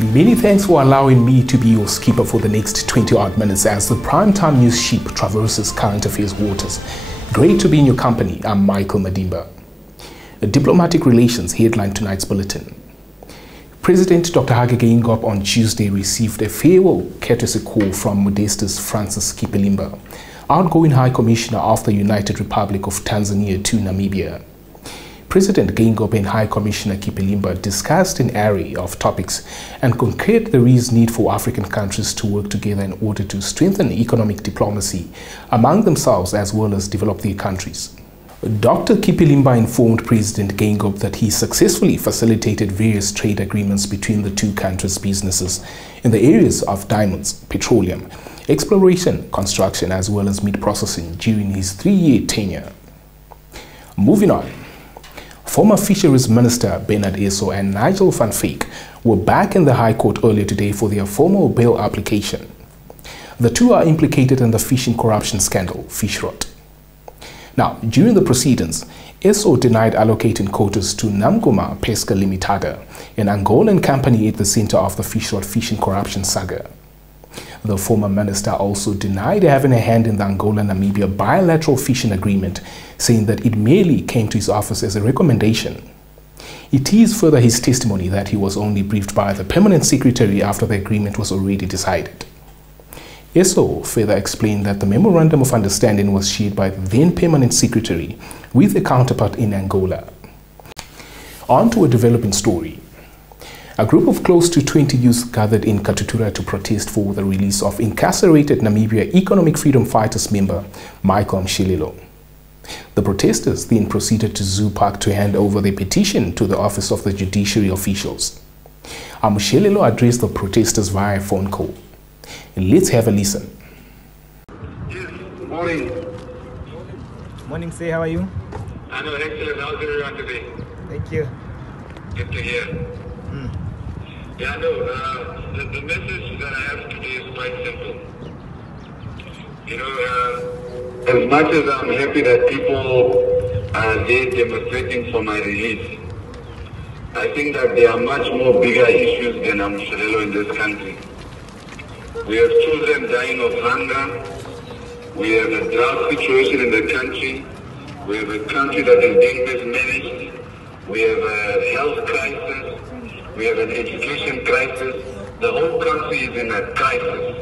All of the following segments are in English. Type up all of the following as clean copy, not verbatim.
Many thanks for allowing me to be your skipper for the next 20-odd minutes as the primetime news ship traverses current affairs waters. Great to be in your company. I'm Michael Madimba. Diplomatic relations headline tonight's bulletin. President Dr. Hage Geingob on Tuesday received a farewell courtesy call from Modestus Francis Kipelimba, outgoing High Commissioner of the United Republic of Tanzania to Namibia. President Geingob and High Commissioner Kipelimba discussed an array of topics and concurred there is need for African countries to work together in order to strengthen economic diplomacy among themselves as well as develop their countries. Dr. Kipelimba informed President Geingob that he successfully facilitated various trade agreements between the two countries' businesses in the areas of diamonds, petroleum, exploration, construction as well as meat processing during his 3-year tenure. Moving on. Former Fisheries Minister Bernard Esau and Nigel van Vyk were back in the High Court earlier today for their formal bail application. The two are implicated in the fishing corruption scandal, Fishrot. Now, during the proceedings, Esau denied allocating quotas to Namgoma Pesca Limitada, an Angolan company at the center of the Fishrot fishing corruption saga. The former minister also denied having a hand in the Angola-Namibia bilateral fishing agreement, saying that it merely came to his office as a recommendation. It is further his testimony that he was only briefed by the permanent secretary after the agreement was already decided. Esau further explained that the memorandum of understanding was shared by the then permanent secretary with a counterpart in Angola. On to a developing story. A group of close to 20 youth gathered in Katutura to protest for the release of incarcerated Namibia Economic Freedom Fighters member Michael Mshelelo. The protesters then proceeded to Zoo Park to hand over their petition to the office of the judiciary officials. Mshelelo addressed the protesters via phone call. Let's have a listen. Yes, morning. Morning, say, how are you? I'm excellent. How's everyone today? Thank you. Good to hear. Yeah, no, the message that I have today is quite simple. You know, as much as I'm happy that people are there demonstrating for my release, I think that there are much more bigger issues than Mshelelo in this country. We have children dying of hunger. We have a drought situation in the country. We have a country that is being mismanaged. We have a health crisis. We have an education crisis. The whole country is in a crisis.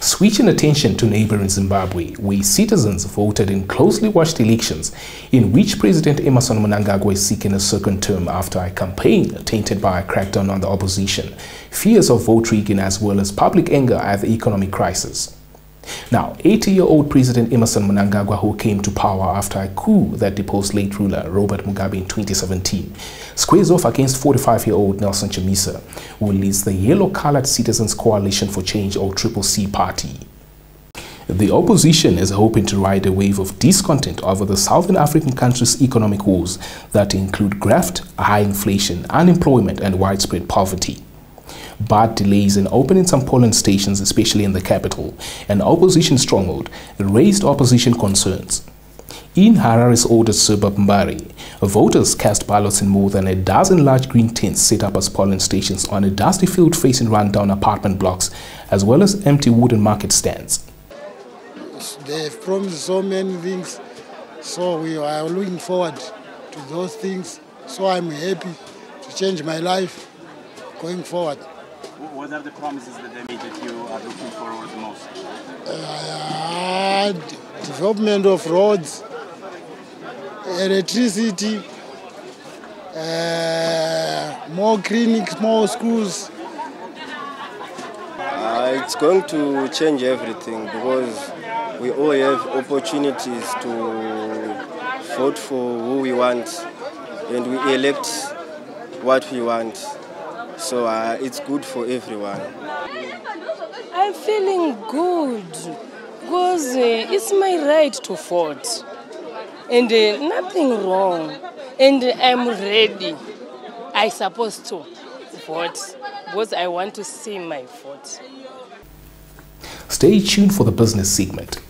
Switching attention to neighboring Zimbabwe, where citizens voted in closely watched elections in which President Emmerson Mnangagwa is seeking a second term after a campaign tainted by a crackdown on the opposition, fears of vote rigging as well as public anger at the economic crisis. Now, 80-year-old President Emmerson Mnangagwa, who came to power after a coup that deposed late ruler Robert Mugabe in 2017, squares off against 45-year-old Nelson Chamisa, who leads the Yellow-Colored Citizens Coalition for Change, or CCC party. The opposition is hoping to ride a wave of discontent over the Southern African country's economic woes that include graft, high inflation, unemployment, and widespread poverty. But delays in opening some polling stations, especially in the capital, an opposition stronghold, raised opposition concerns. In Harare's oldest suburb Mbari, voters cast ballots in more than a dozen large green tents set up as polling stations on a dusty field facing rundown apartment blocks, as well as empty wooden market stands. They've promised so many things, so we are looking forward to those things. So I'm happy to change my life going forward. What are the promises that they made that you are looking forward the most? Development of roads, electricity, more clinics, more schools. It's going to change everything because we all have opportunities to vote for who we want and we elect what we want. So it's good for everyone. I'm feeling good because it's my right to vote and nothing wrong. And I'm ready. I'm supposed to vote because I want to see my vote. Stay tuned for the business segment.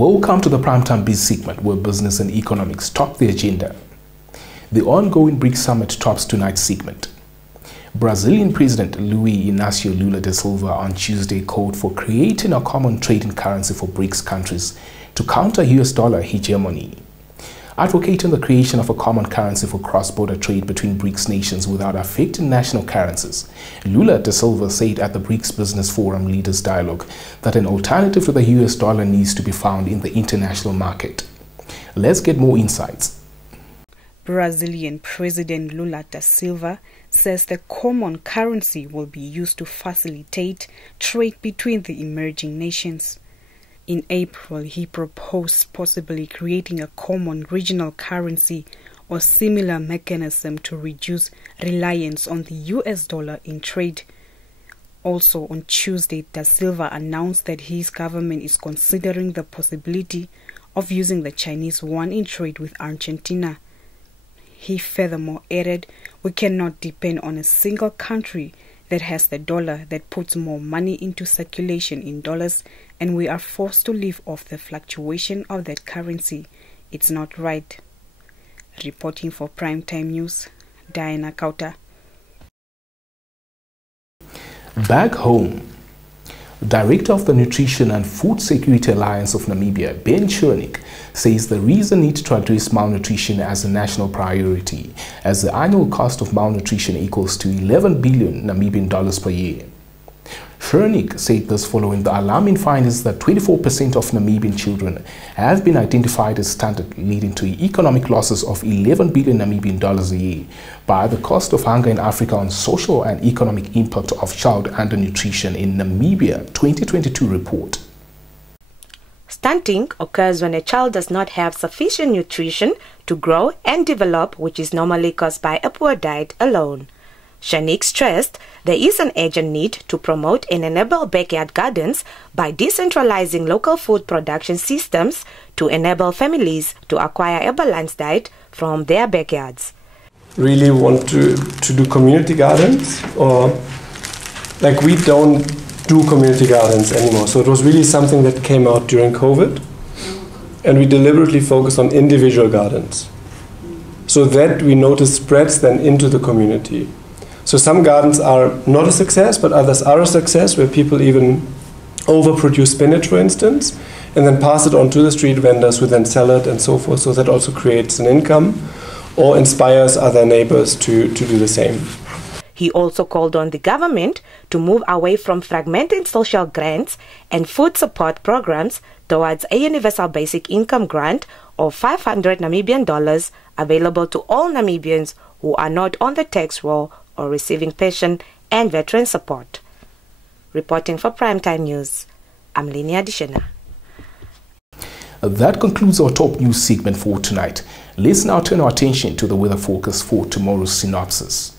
Welcome to the Primetime Biz segment, where business and economics top the agenda. The ongoing BRICS Summit tops tonight's segment. Brazilian President Luiz Inácio Lula da Silva on Tuesday called for creating a common trading currency for BRICS countries to counter US dollar hegemony. Advocating the creation of a common currency for cross-border trade between BRICS nations without affecting national currencies, Lula da Silva said at the BRICS Business Forum Leaders Dialogue that an alternative to the US dollar needs to be found in the international market. Let's get more insights. Brazilian President Lula da Silva says the common currency will be used to facilitate trade between the emerging nations. In April, he proposed possibly creating a common regional currency or similar mechanism to reduce reliance on the US dollar in trade. Also on Tuesday, Da Silva announced that his government is considering the possibility of using the Chinese yuan in trade with Argentina. He furthermore added, "We cannot depend on a single country that has the dollar that puts more money into circulation in dollars, and we are forced to live off the fluctuation of that currency. It's not right." Reporting for Primetime News, Diana Kauta. Back home, Director of the Nutrition and Food Security Alliance of Namibia, Ben Chernik, says there is a need to address malnutrition as a national priority, as the annual cost of malnutrition equals to 11 billion Namibian dollars per year. Chernik said this following the alarming findings that 24% of Namibian children have been identified as stunted, leading to economic losses of 11 billion Namibian dollars a year by the cost of hunger in Africa on social and economic impact of child undernutrition in Namibia 2022 report. Stunting occurs when a child does not have sufficient nutrition to grow and develop, which is normally caused by a poor diet alone. Chernik stressed there is an urgent need to promote and enable backyard gardens by decentralizing local food production systems to enable families to acquire a balanced diet from their backyards. Really want to do community gardens, or like we don't do community gardens anymore. So it was really something that came out during COVID, and we deliberately focused on individual gardens. So that we noticed spreads then into the community. So some gardens are not a success, but others are a success, where people even overproduce spinach, for instance, and then pass it on to the street vendors who then sell it and so forth. So that also creates an income or inspires other neighbors to do the same. He also called on the government to move away from fragmented social grants and food support programs towards a universal basic income grant of 500 Namibian dollars available to all Namibians who are not on the tax roll or receiving pension and veteran support. Reporting for Primetime News, I'm Linia Dishena. That concludes our top news segment for tonight. Let's now turn our attention to the weather forecast for tomorrow's synopsis.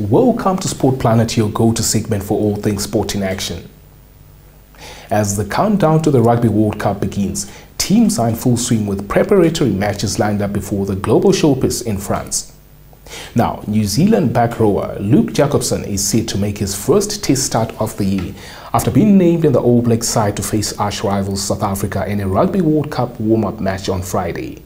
Welcome to Sport Planet, your go-to segment for all things sport in action. As the countdown to the Rugby World Cup begins, teams are in full swing with preparatory matches lined up before the global showpiece in France. Now, New Zealand back rower Luke Jacobson is set to make his first test start of the year after being named in the All Black side to face arch rivals South Africa in a Rugby World Cup warm-up match on Friday.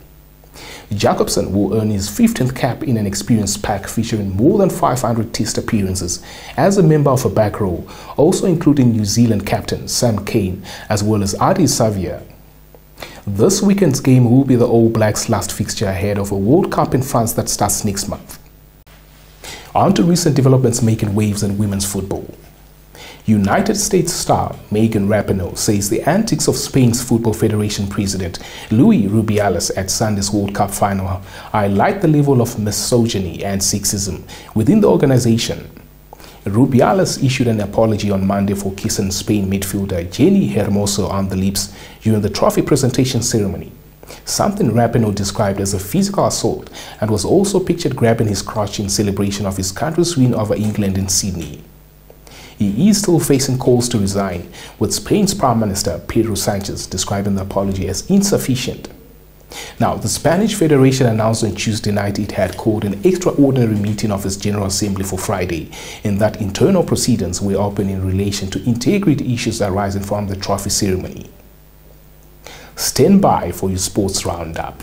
Jacobson will earn his 15th cap in an experience pack featuring more than 500 test appearances as a member of a back row, also including New Zealand captain Sam Cane as well as Ardie Savea. This weekend's game will be the All Blacks' last fixture ahead of a World Cup in France that starts next month. On to recent developments making waves in women's football. United States star Megan Rapinoe says the antics of Spain's Football Federation president Luis Rubiales at Sunday's World Cup final highlight the level of misogyny and sexism within the organization. Rubiales issued an apology on Monday for kissing Spain midfielder Jenny Hermoso on the lips during the trophy presentation ceremony, something Rapinoe described as a physical assault, and was also pictured grabbing his crotch in celebration of his country's win over England in Sydney. He is still facing calls to resign, with Spain's Prime Minister Pedro Sanchez describing the apology as insufficient. Now, the Spanish Federation announced on Tuesday night it had called an extraordinary meeting of its General Assembly for Friday, and that internal proceedings were open in relation to integrity issues arising from the trophy ceremony. Stand by for your sports roundup.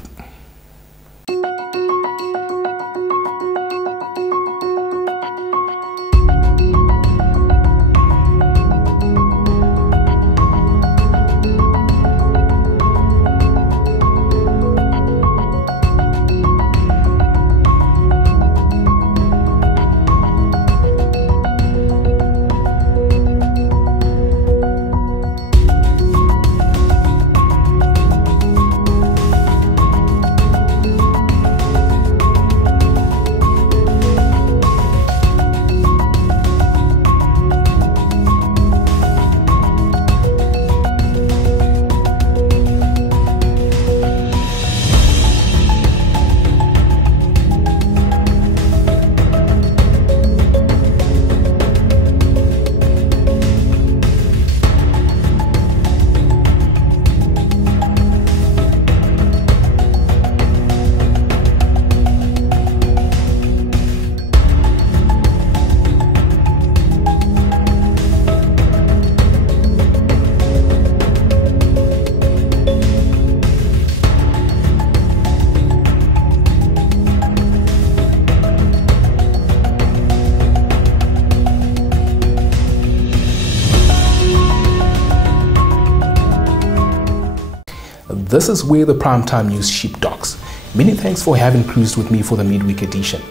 This is where the Primetime News ship docks. Many thanks for having cruised with me for the midweek edition.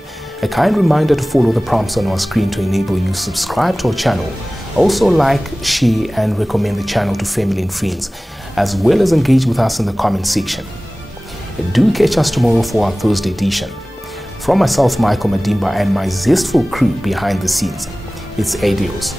A kind reminder to follow the prompts on our screen to enable you subscribe to our channel. Also like, share and recommend the channel to family and friends, as well as engage with us in the comment section. Do catch us tomorrow for our Thursday edition. From myself, Michael Madimba, and my zestful crew behind the scenes, it's adios.